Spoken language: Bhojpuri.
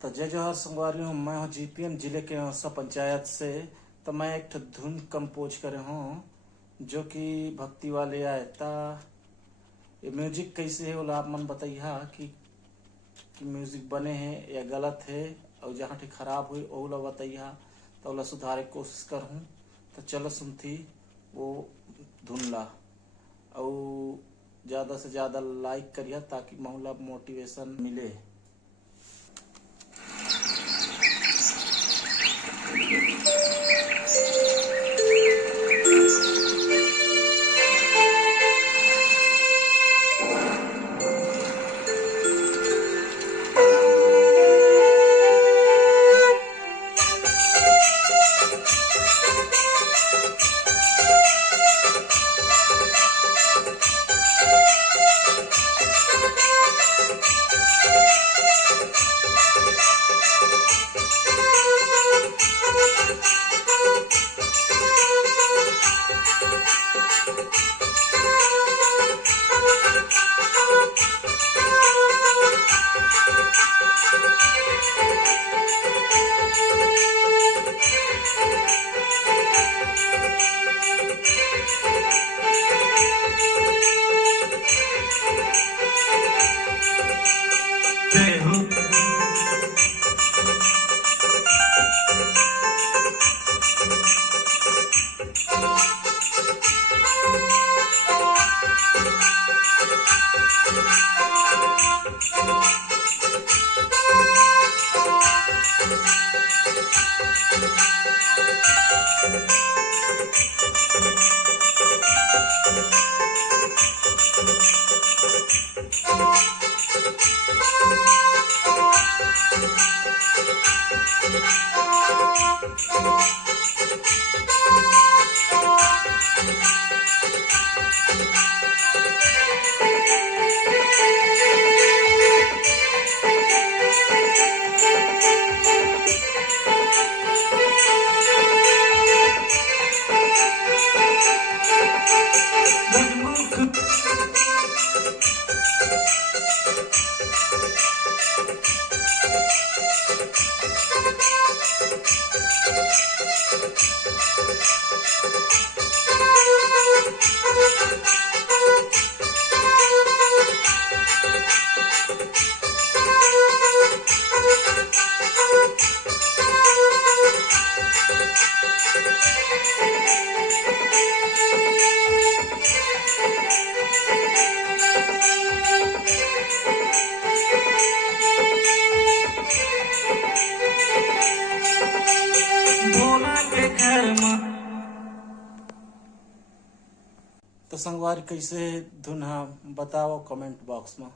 तो जय जवाहर संगवारी हूँ। मैं हूँ जीपीएम जिले के औसा पंचायत से। तो मैं एक धुन कंपोज करे हूँ जो कि भक्ति वाले आए ता ये म्यूजिक कैसे है बोला आप मन बताइए कि म्यूजिक बने हैं या गलत है, और जहाँ ठीक खराब हुई ओला बताइए तो ओला सुधारे कोशिश कर हूँ। तो चलो सुनती वो धुन ला और ज़्यादा से ज़्यादा लाइक करिए ताकि मोहला मोटिवेशन मिले। तो संगवारी कैसे धुन बताओ कमेंट बॉक्स में।